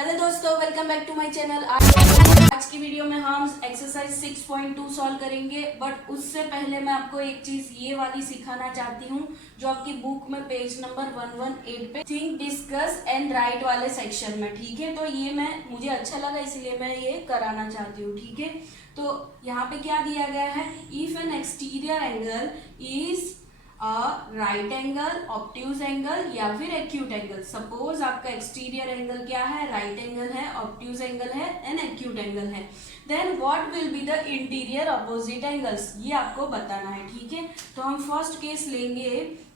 Hello दोस्तों, welcome back to my channel. आज की वीडियो में हम एक्सरसाइज 6.2 सॉल्व करेंगे। बट उससे पहले मैं आपको एक चीज ये वाली सिखाना चाहती हूँ जो आपकी बुक में पेज नंबर 118 पे थिंक, डिस्कस एंड राइट वाले सेक्शन में। ठीक है, तो ये मुझे अच्छा लगा इसलिए मैं ये कराना चाहती हूँ। ठीक है, तो यहाँ पे क्या दिया गया है, if an exterior angle is right angle, obtuse angle या फिर एक्यूट एंगल। सपोज आपका एक्सटीरियर एंगल क्या है, राइट एंगल है, ऑब्ट्यूज एंगल है एंड एक्यूट एंगल है। Then what will be the interior opposite angles, ये आपको बताना है। ठीक है, तो हम फर्स्ट केस लेंगे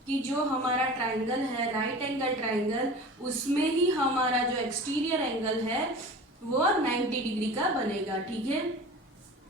कि जो हमारा ट्राइंगल है राइट एंगल ट्राइंगल, उसमें ही हमारा जो एक्सटीरियर एंगल है वो 90 डिग्री का बनेगा। ठीक है,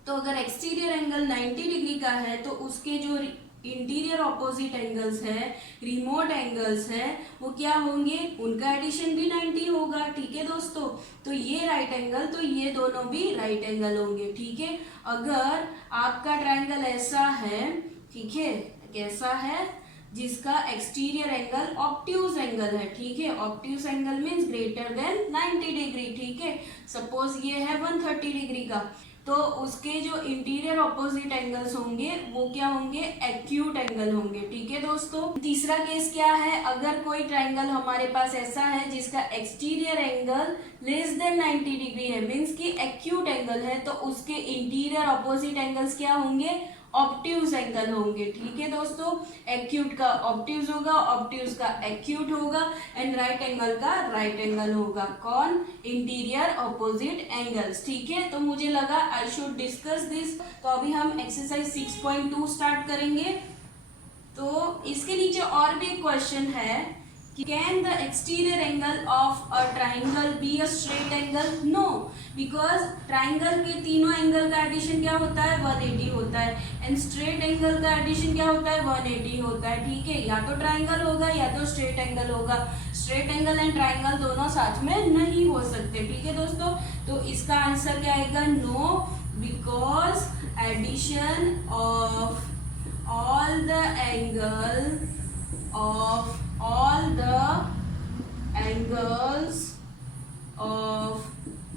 तो अगर एक्सटीरियर एंगल 90 डिग्री का है तो उसके जो इंटीरियर ऑपोजिट एंगल्स है, रिमोट एंगल्स है, वो क्या होंगे, उनका एडिशन भी 90 होगा। ठीक है दोस्तों, तो ये राइट एंगल, तो ये दोनों भी राइट एंगल होंगे। ठीक है, अगर आपका ट्राइंगल ऐसा है, ठीक है, कैसा है, जिसका एक्सटीरियर एंगल ऑब्ट्यूज एंगल है। ठीक है, obtuse angle means greater than 90 degree. ठीक है, सपोज ये है 130 डिग्री का, तो उसके जो इंटीरियर ऑपोजिट एंगल्स होंगे वो क्या होंगे, एक्यूट एंगल होंगे। ठीक है दोस्तों, तीसरा केस क्या है, अगर कोई ट्राइंगल हमारे पास ऐसा है जिसका exterior angle less than 90 degree है, मीन्स की एक्यूट एंगल है, तो उसके इंटीरियर ऑपोजिट एंगल्स क्या होंगे, ऑब्ट्यूज एंगल होंगे। ठीक है दोस्तों, एक्यूट का ऑब्ट्यूज होगा, ऑब्ट्यूज का एक्यूट होगा एंड राइट एंगल का राइट एंगल होगा। कौन, इंटीरियर ऑपोजिट एंगल्स। ठीक है, तो मुझे लगा आई शुड डिस्कस दिस। तो अभी हम एक्सरसाइज 6.2 स्टार्ट करेंगे। तो इसके नीचे और भी एक क्वेश्चन है कि can the exterior angle of a triangle be a straight angle. No, because triangle के तीनों एंगल का एडिशन क्या होता है, 180 होता है एंड स्ट्रेट एंगल का एडिशन क्या होता है, 180 होता है। ठीक है, या तो ट्राइंगल होगा या तो स्ट्रेट एंगल होगा। स्ट्रेट एंगल एंड ट्राइंगल दोनों साथ में नहीं हो सकते। ठीक है दोस्तों, तो इसका आंसर क्या आएगा, no, because addition of all the angle of all the angles of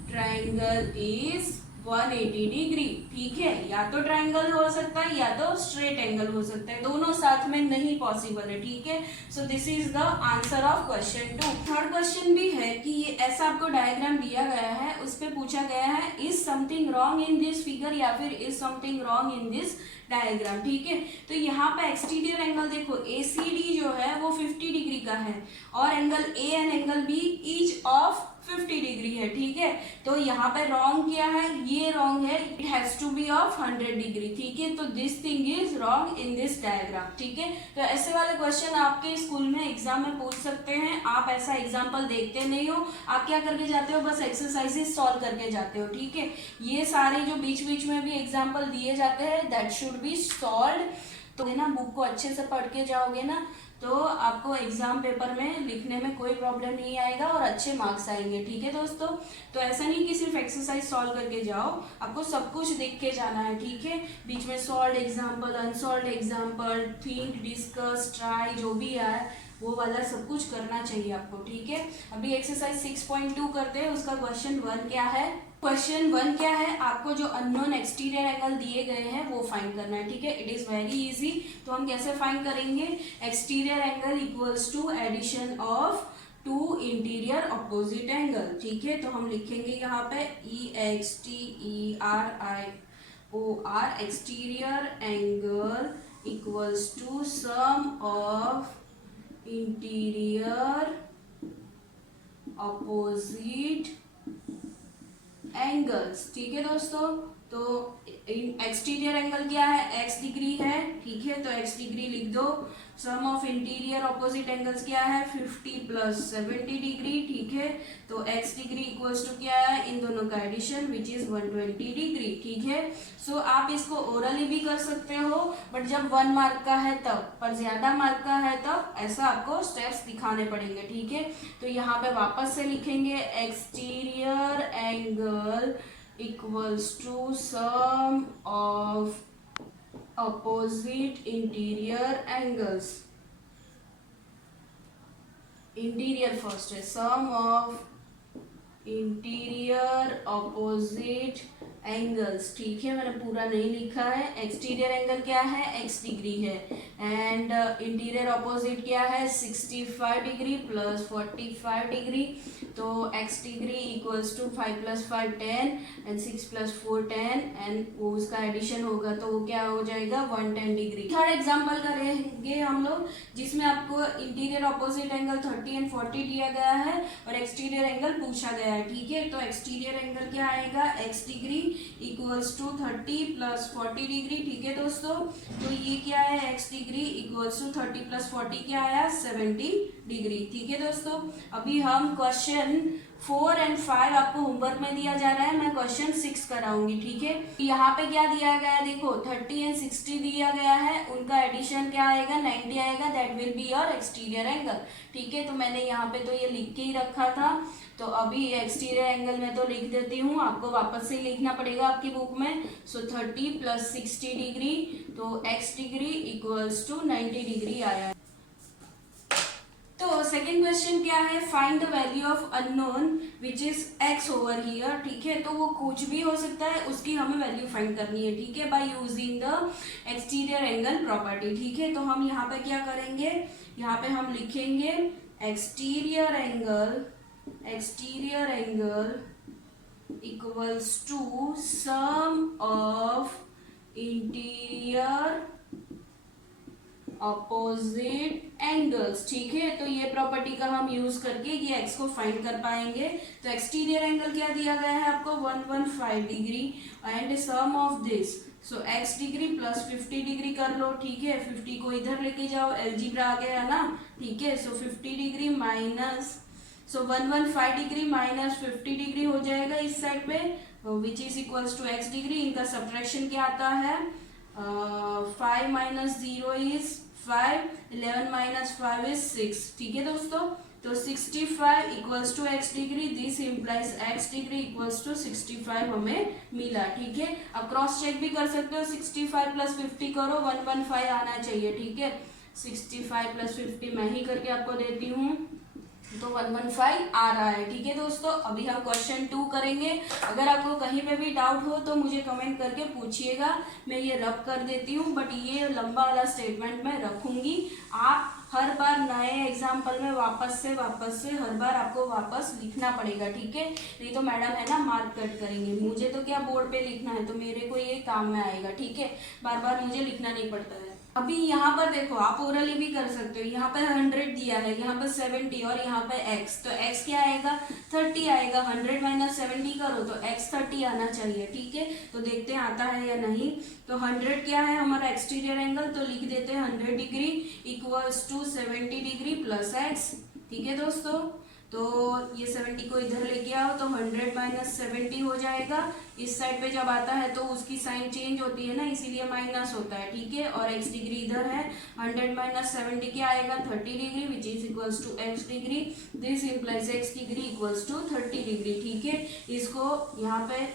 triangle is 180 degree. ठीक है, या तो ट्राइंगल हो सकता है या तो स्ट्रेट एंगल हो सकता है, दोनों साथ में नहीं पॉसिबल है। ठीक है, so this is the answer of question 2। Third question भी है कि ये ऐसा आपको डायग्राम दिया गया है, उस पे पूछा गया है is something wrong in this figure या फिर is something wrong in this diagram. ठीक है, तो यहाँ पे एक्सटीरियर एंगल देखो, ACD जो है वो 50 डिग्री का है और angle A and angle B each of 50 degree है। ठीक है, तो यहाँ पे रॉन्ग क्या है, ये रॉन्ग है, it has to be of 100 degree. ठीक है, तो this thing is wrong in this diagram. ठीक है, तो ऐसे वाले क्वेश्चन आपके स्कूल में एग्जाम में पूछ सकते हैं। आप ऐसा एग्जाम्पल देखते नहीं हो, आप क्या करके जाते हो, बस एक्सरसाइजेस सॉल्व करके जाते हो। ठीक है, ये सारे जो बीच बीच में भी एग्जाम्पल दिए जाते हैं दैट शुड बी सॉल्व। तो है ना, बुक को अच्छे से पढ़ के जाओगे ना तो आपको एग्जाम पेपर में लिखने में कोई प्रॉब्लम नहीं आएगा और अच्छे मार्क्स आएंगे। ठीक है दोस्तों, तो ऐसा नहीं कि सिर्फ एक्सरसाइज सॉल्व करके जाओ, आपको सब कुछ देख के जाना है। ठीक है, बीच में solve example, unsolve example, think, discuss, try, जो भी है वो वाला सब कुछ करना चाहिए आपको। ठीक है, अभी एक्सरसाइज 6.2 करते हैं, उसका क्वेश्चन 1 क्या है। क्वेश्चन 1 क्या है, आपको जो अननोन एक्सटीरियर एंगल दिए गए हैं वो फाइंड करना है। ठीक है, इट इज वेरी इजी। तो हम कैसे फाइंड करेंगे, exterior angle equals to addition of two interior opposite angle. ठीक है, तो हम लिखेंगे यहाँ पे EXTERIOR, exterior angle equals to sum of interior opposite angles. ठीक है दोस्तों, तो एक्सटीरियर एंगल क्या है, x डिग्री है। ठीक है, तो x डिग्री लिख दो। सम ऑफ इंटीरियर ऑपोजिट एंगल्स क्या है, 50 प्लस 70 डिग्री। ठीक है, तो x डिग्री इक्वल्स टू क्या है, इन दोनों का एडिशन विच इज 120 डिग्री। ठीक है, सो आप इसको ओरली भी कर सकते हो, बट जब 1 मार्क का है तब, पर ज्यादा मार्क का है तब ऐसा आपको स्टेप्स दिखाने पड़ेंगे। ठीक है, तो यहाँ पे वापस से लिखेंगे exterior angle equals to sum of opposite interior angles. Interior first है, सम ऑफ इंटीरियर ऑपोजिट एंगल्स, ठीक है, मैंने पूरा नहीं लिखा है। एक्सटीरियर एंगल क्या है, x डिग्री है, एंड इंटीरियर ऑपोजिट क्या है, 65 डिग्री प्लस 45 डिग्री। तो x degree equals to 5 + 5 10 and 6 + 4 10, and वो उसका एडिशन होगा तो वो क्या हो जाएगा 110 डिग्री। थर्ड एग्जांपल करेंगे हम लोग, जिसमें आपको इंटीरियर ऑपोजिट एंगल 30 एंड 40 दिया गया है और एक्सटीरियर एंगल पूछा गया है, ठीक है। तो एक्सटीरियर एंगल क्या आएगा, x degree equals to 30 + 40 degree, ठीक है दोस्तों। तो ये क्या है, x डिग्री इक्वल्स टू 30 + 40 क्या आया 70 डिग्री, ठीक है दोस्तों। अभी हम क्वेश्चन 4 एंड 5 आपको होमवर्क में दिया जा रहा है, मैं क्वेश्चन 6 कराऊंगी, ठीक है। यहाँ पे क्या दिया गया है, देखो 30 एंड 60 दिया गया है, उनका एडिशन क्या आएगा 90 आएगा, that will be your exterior angle, ठीक है। तो मैंने यहाँ पे तो ये लिख के ही रखा था, तो अभी एक्सटीरियर एंगल में तो लिख देती हूँ, आपको वापस से लिखना पड़ेगा आपकी बुक में। सो 30 + 60 डिग्री, तो x degree equals to 90 degree आया। तो सेकेंड क्वेश्चन क्या है, find the value of unknown which is x over here, ठीक है। तो वो कुछ भी हो सकता है, उसकी हमें वैल्यू फाइंड करनी है, ठीक है, by using the exterior angle property, ठीक है। तो हम यहाँ पे क्या करेंगे, यहाँ पे हम लिखेंगे exterior angle equals to sum of interior opposite angles, ठीक है। तो ये प्रॉपर्टी का हम यूज करके ये x को फाइंड कर पाएंगे। तो एक्सटीरियर एंगल क्या दिया गया है आपको 115 degree and sum of this, so x degree plus 50 degree कर लो, ठीक है। 50 को इधर लेके जाओ, अलजेब्रा आ गया ना, ठीक है। So 50 degree minus, so 115 degree minus 50 degree हो जाएगा इस साइड पे, which is equals to x degree. इनका सब्ट्रैक्शन क्या आता है, 5 - 0 इज 5, 11 - 5 is 6, ठीक है दोस्तों। तो 65 equals to x degree, this implies x degree equals to 65 हमें मिला, ठीक है। अब क्रॉस चेक भी कर सकते हो, 65 + 50 करो, 115 आना चाहिए, ठीक है। 65 + 50 मैं ही करके आपको देती हूँ, तो 115 आ रहा है, ठीक है दोस्तों। अभी हम क्वेश्चन 2 करेंगे। अगर आपको कहीं पे भी डाउट हो तो मुझे कमेंट करके पूछिएगा, मैं ये रब कर देती हूँ, बट ये लंबा वाला स्टेटमेंट मैं रखूंगी। आप हर बार नए एग्जाम्पल में वापस से हर बार आपको वापस लिखना पड़ेगा, ठीक है। नहीं तो मैडम है ना मार्क कट करेंगे। मुझे तो क्या बोर्ड पे लिखना है, तो मेरे को ये काम में आएगा, ठीक है। बार बार मुझे लिखना नहीं पड़ता है। अभी यहाँ पर देखो, आप ओरली भी कर सकते हो, यहाँ पर 100 दिया है, यहाँ पर 70 और यहाँ पर x, तो x क्या आएगा 30 आएगा। 100 - 70 करो तो x 30 आना चाहिए, ठीक है। तो देखते हैं आता है या नहीं। तो 100 क्या है हमारा एक्सटीरियर एंगल, तो लिख देते हैं 100 degree equals to 70 degree plus x, ठीक है दोस्तों। तो ये 70 को इधर लेके आओ तो 100 - 70 हो जाएगा। इस साइड पे जब आता है तो उसकी साइन चेंज होती है ना, इसीलिए माइनस होता है, ठीक है। और x डिग्री इधर है, 100 - 70 क्या आएगा 30 degree, which is equals to x degree, this implies x degree equals to 30 degree, ठीक है। इसको यहाँ पे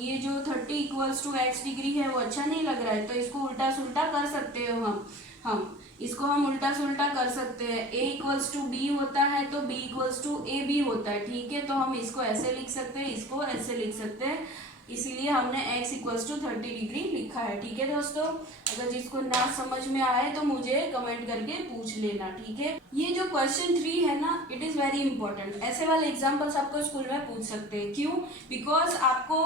ये जो 30 इक्वल्स टू x डिग्री है वो अच्छा नहीं लग रहा है, तो इसको उल्टा सुल्टा कर सकते हो हम इसको हम उल्टा सुल्टा कर सकते हैं। a इक्वल्स टू बी होता है तो b equals to A B होता है, ठीक है। तो हम इसको ऐसे लिख सकते हैं, इसको ऐसे लिख सकते हैं, इसीलिए हमने x इक्वल्स टू 30 डिग्री लिखा है, ठीक है दोस्तों। अगर जिसको ना समझ में आए तो मुझे कमेंट करके पूछ लेना, ठीक है। ये जो क्वेश्चन 3 है ना, इट इज वेरी इंपॉर्टेंट। ऐसे वाले एग्जांपल्स आपको स्कूल में पूछ सकते हैं, क्यों? बिकॉज आपको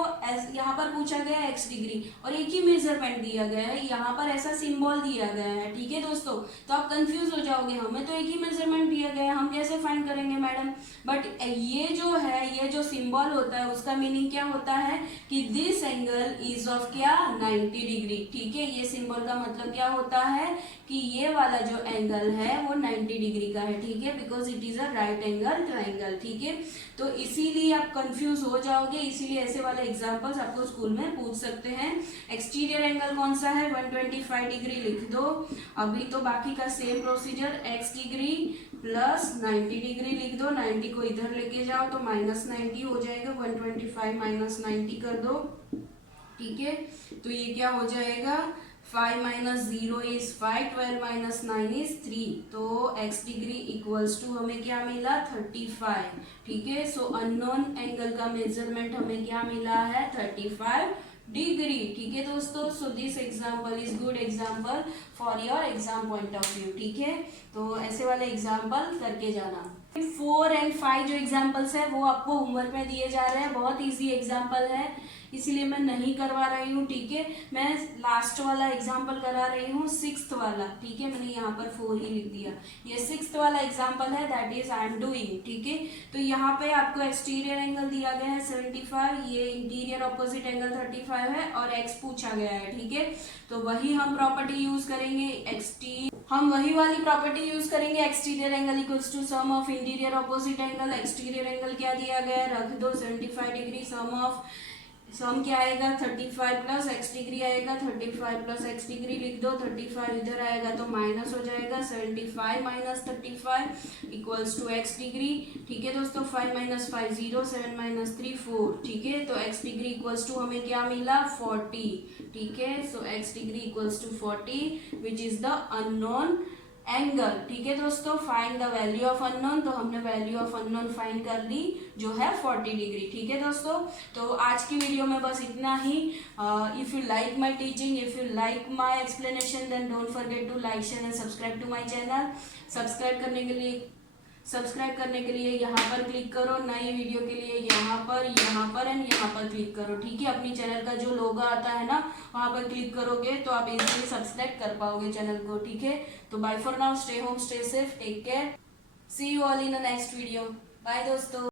यहाँ पर पूछा गया है x डिग्री और एक ही मेजरमेंट दिया गया है, यहाँ पर ऐसा सिंबल दिया गया है, ठीक है दोस्तों। तो आप कंफ्यूज हो जाओगे, हमें तो एक ही मेजरमेंट दिया गया है, हम कैसे फाइंड करेंगे मैडम। बट ये जो है, ये जो सिंबल होता है उसका मीनिंग क्या होता है कि दिस एंगल इज ऑफ क्या 90 डिग्री, ठीक है। ये सिंबल का मतलब क्या होता है कि ये वाला जो एंगल है वो 90 डिग्री का है, ठीक है, because it is a right angle triangle, ठीक है। तो इसीलिए आप कंफ्यूज हो जाओगे, इसीलिए ऐसे वाले एग्जांपल्स आपको स्कूल में पूछ सकते हैं। एक्सटीरियर एंगल कौन सा है 125 डिग्री लिख दो। अभी तो बाकी का same procedure, x degree plus 90 degree लिख दो, 90 को इधर लेके जाओ तो -90 हो जाएगा, 125 - 90 कर दो, ठीक है। तो ये क्या हो जाएगा 5 माइनस 0 इज 5, 12 माइनस 9 इज 3। तो x डिग्री इक्वल्स टू हमें क्या मिला 35। ठीक है, सो अननोन एंगल का मेजरमेंट हमें क्या मिला है 35 डिग्री। ठीक है दोस्तों, so this example is good example for your exam point of view. ठीक है, तो ऐसे वाले एग्जाम्पल करके जाना। 4 एंड 5 जो एग्जाम्पल्स है वो आपको होमवर्क में दिए जा रहे हैं, बहुत इजी एग्जाम्पल है इसीलिए मैं नहीं करवा रही हूँ। ठीक है, मैं लास्ट वाला एग्जाम्पल करा रही हूँ, 6th वाला। ठीक है, मैंने यहाँ पर 4 ही लिख दिया। ये 6th वाला एग्जाम्पल है, that is I am doing. ठीक है, तो यहाँ पे आपको एक्सटीरियर एंगल दिया गया है 75, ये इंटीरियर ऑपोजिट एंगल 35 है और एक्स पूछा गया है। ठीक है, तो वही हम प्रॉपर्टी यूज करेंगे, हम वही वाली प्रॉपर्टी यूज करेंगे, exterior angle equals to sum of interior opposite angle. Exterior angle क्या दिया गया है, रख दो 75 डिग्री, सम क्या आएगा 35 प्लस एक्स डिग्री आएगा, 35 प्लस एक्स डिग्री लिख दो, 35 इधर आएगा तो माइनस हो जाएगा, 75 minus 35 equals to x degree. ठीक है दोस्तों, 5 माइनस 5 0, 7 माइनस 3 4। ठीक है, तो एक्स डिग्री इक्वल्स टू हमें क्या मिला 40। ठीक है, so X degree equals to 40 which is the unknown angle. ठीक है दोस्तों, find the value of unknown, तो हमने वैल्यू ऑफ अननोन फाइंड कर ली जो है 40 डिग्री। ठीक है दोस्तों, तो आज की वीडियो में बस इतना ही। If you like my teaching, if you like my explanation, then don't forget to like share and subscribe to my channel. Subscribe करने के लिए यहाँ पर क्लिक करो, नई वीडियो के लिए यहाँ पर एंड यहाँ पर क्लिक करो। ठीक है, अपनी चैनल का जो लोगो आता है ना वहाँ पर क्लिक करोगे तो आप इजीली सब्सक्राइब कर पाओगे चैनल को। ठीक है, तो bye for now, stay home, stay safe, take care, see you all in the next video. Bye दोस्तों।